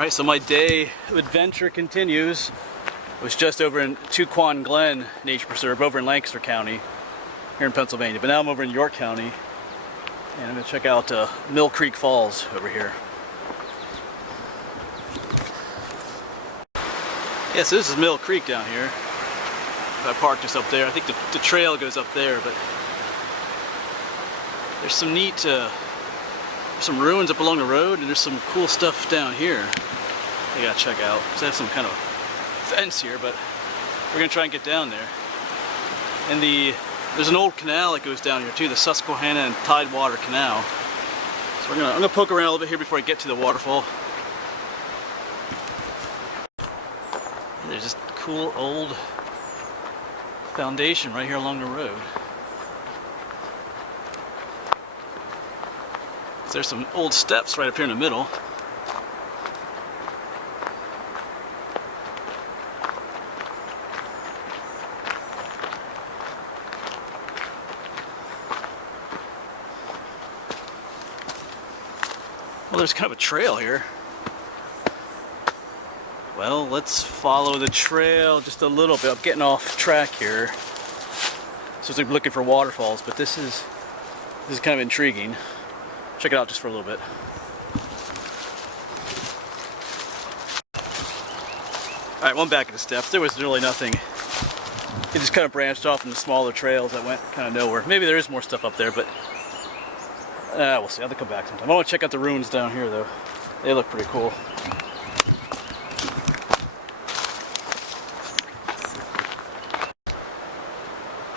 Alright, so my day of adventure continues. I was just over in Tuquan Glen Nature Preserve over in Lancaster County here in Pennsylvania, but now I'm over in York County and I'm going to check out Mill Creek Falls over here. Yeah, so this is Mill Creek down here. I parked just up there. I think the trail goes up there, but there's some neat some ruins up along the road, and there's some cool stuff down here you gotta check out. So they have some kind of fence here, but we're gonna try and get down there. And there's an old canal that goes down here too, the Susquehanna and Tidewater Canal. So I'm gonna poke around a little bit here before I get to the waterfall. And there's this cool old foundation right here along the road. There's some old steps right up here in the middle. Well, there's kind of a trail here. Well, let's follow the trail just a little bit. I'm getting off track here. So I'm looking for waterfalls, but this is kind of intriguing. Check it out just for a little bit. Alright, well, I'm back at the steps. There was really nothing. It just kind of branched off into smaller trails that went kind of nowhere. Maybe there is more stuff up there, but we'll see. I'll have to come back sometime. I want to check out the ruins down here, though. They look pretty cool.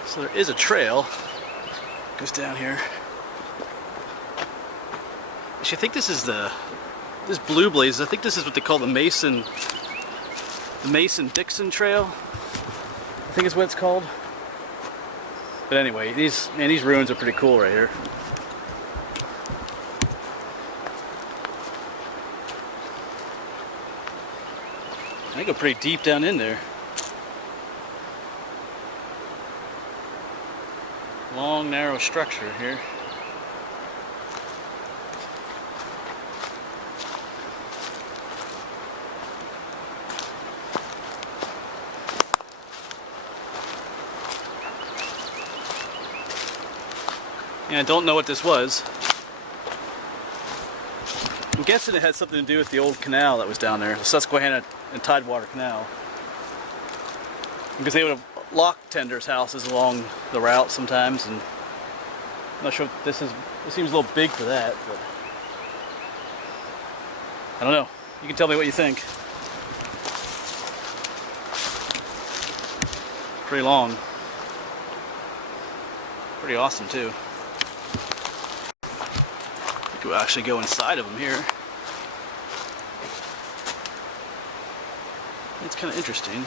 So there is a trail that goes down here. Actually, I think this is this Blue Blaze. I think this is what they call the Mason-Dixon Trail. I think is what it's called. But anyway, these ruins are pretty cool right here. They go pretty deep down in there. Long, narrow structure here. And I don't know what this was. I'm guessing it had something to do with the old canal that was down there, the Susquehanna and Tidewater Canal. Because they would have locked tenders' houses along the route sometimes, and I'm not sure what this is. It seems a little big for that, but I don't know. You can tell me what you think. Pretty long. Pretty awesome too. We'll actually go inside of them here. It's kind of interesting.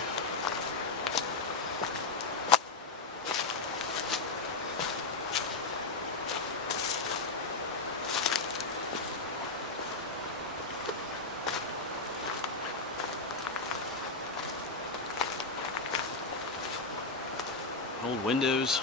Old windows.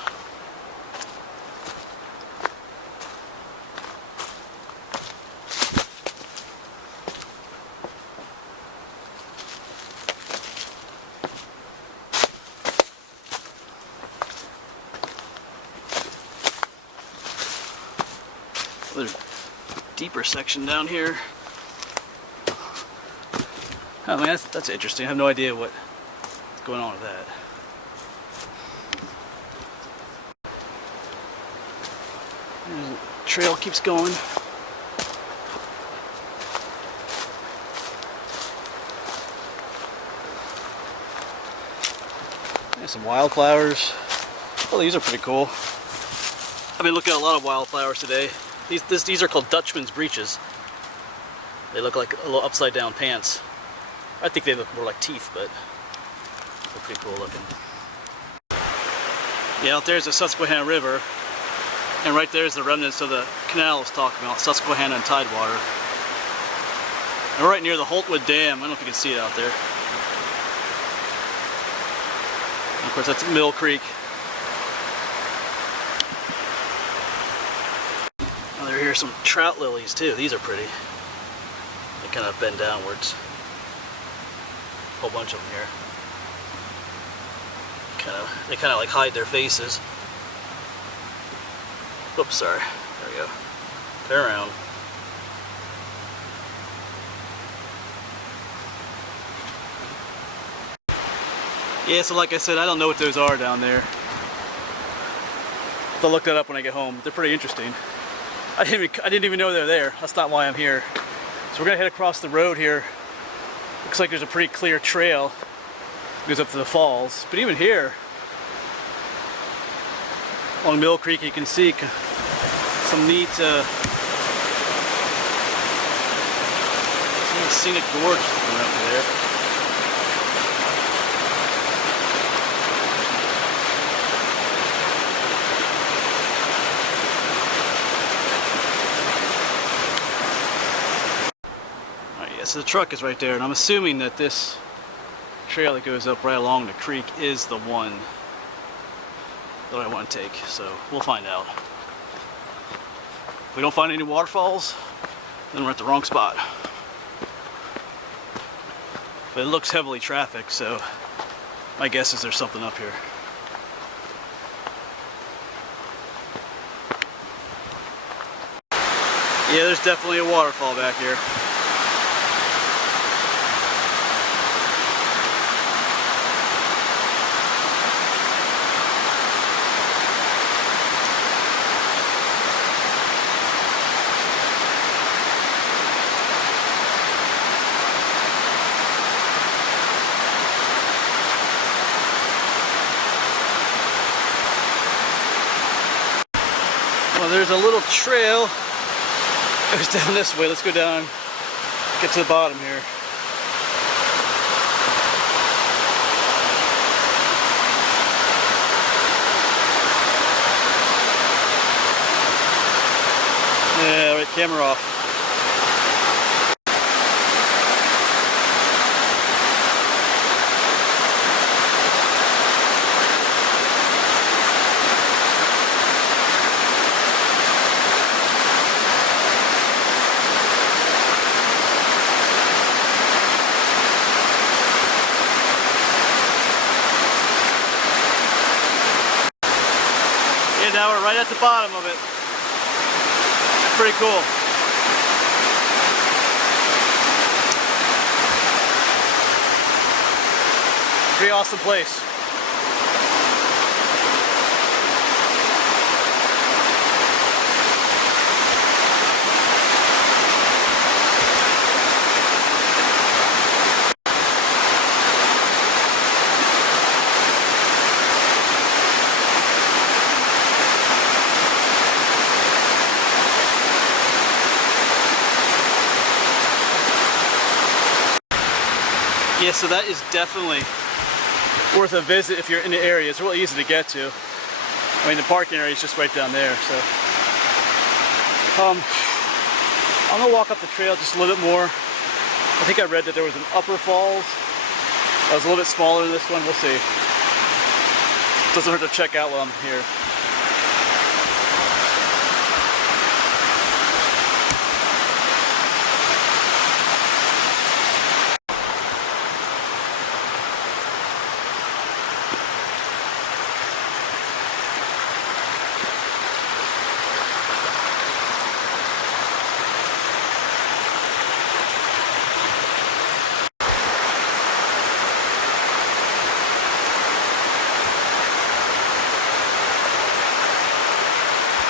There's a deeper section down here. I mean, that's interesting. I have no idea what's going on with that. The trail keeps going. There's some wildflowers. Oh, these are pretty cool. I've been looking at a lot of wildflowers today. These are called Dutchman's breeches. They look like a little upside down pants. I think they look more like teeth, but they're pretty cool looking. Yeah, out there's the Susquehanna River, and right there's the remnants of the canal I was talking about, Susquehanna and Tidewater. And we're right near the Holtwood Dam. I don't know if you can see it out there. And of course, that's Mill Creek. Here's some trout lilies too. These are pretty. Like kind of bend downwards. A whole bunch of them here. They kind of like hide their faces. Oops, sorry. There we go. Turn around. Yeah, so like I said, I don't know what those are down there. I'll look that up when I get home. They're pretty interesting. I didn't even know they're there. That's not why I'm here. So we're gonna head across the road here. Looks like there's a pretty clear trail. It goes up to the falls. But even here, along Mill Creek, you can see some neat scenic gorge going up there. So the truck is right there, and I'm assuming that this trail that goes up right along the creek is the one that I want to take, so we'll find out. If we don't find any waterfalls, then we're at the wrong spot. But it looks heavily trafficked, so my guess is there's something up here. Yeah, there's definitely a waterfall back here. Well, there's a little trail that goes down this way. Let's go down, get to the bottom here. Yeah, right, camera off. Now we're right at the bottom of it. Pretty cool. Pretty awesome place. Yeah, so that is definitely worth a visit if you're in the area. It's really easy to get to. I mean, the parking area is just right down there, so. I'm gonna walk up the trail just a little bit more. I think I read that there was an upper falls that was a little bit smaller than this one. We'll see. Doesn't hurt to check out while I'm here.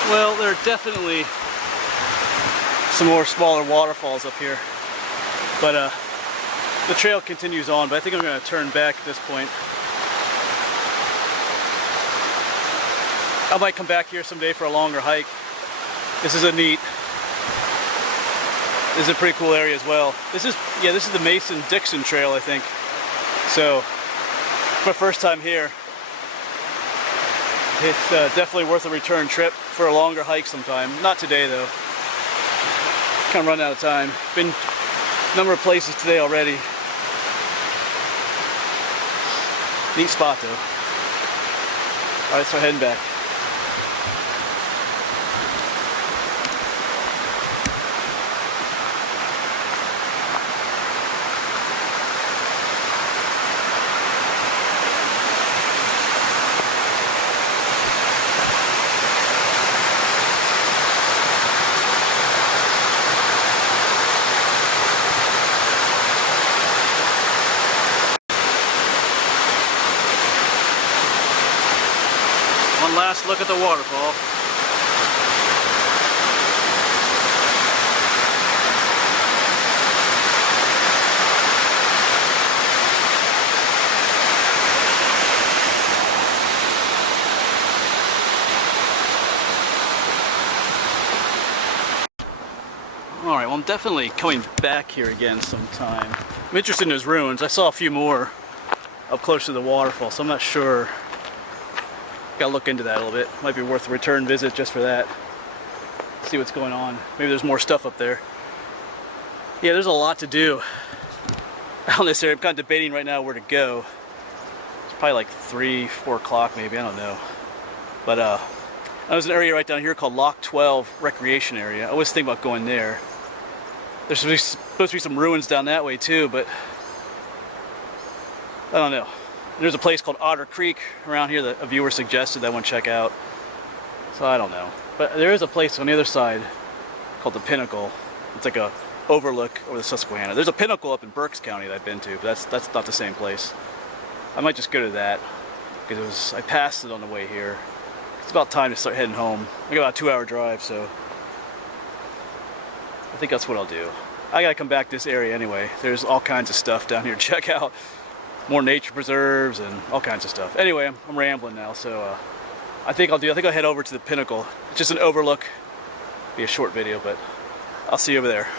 Well, there are definitely some more smaller waterfalls up here, but the trail continues on, but I think I'm going to turn back at this point. I might come back here someday for a longer hike. This is a pretty cool area as well. This is the Mason-Dixon Trail, I think. So, my first time here. It's definitely worth a return trip for a longer hike sometime. Not today though. Kind of run out of time. Been a number of places today already. Neat spot though. Alright, so heading back. look at the waterfall. Alright, well I'm definitely coming back here again sometime. I'm interested in those ruins. I saw a few more up close to the waterfall, so I'm not sure. Gotta look into that a little bit. Might be worth a return visit just for that. See what's going on. Maybe there's more stuff up there. Yeah, there's a lot to do out in this area. I'm kind of debating right now where to go. It's probably like 3, 4 o'clock maybe, I don't know. But there's an area right down here called Loch 12 Recreation Area. I always think about going there. There's supposed to be some ruins down that way too, but I don't know. There's a place called Otter Creek around here that a viewer suggested that I want to check out. So I don't know. But there is a place on the other side called the Pinnacle. It's like a overlook over the Susquehanna. There's a Pinnacle up in Berks County that I've been to, but that's not the same place. I might just go to that because I passed it on the way here. It's about time to start heading home. I got about a 2-hour drive, so I think that's what I'll do. I gotta come back to this area anyway. There's all kinds of stuff down here to check out. More nature preserves and all kinds of stuff. Anyway, I'm rambling now, so I think I'll head over to the Pinnacle. It's just an overlook. Be a short video, but I'll see you over there.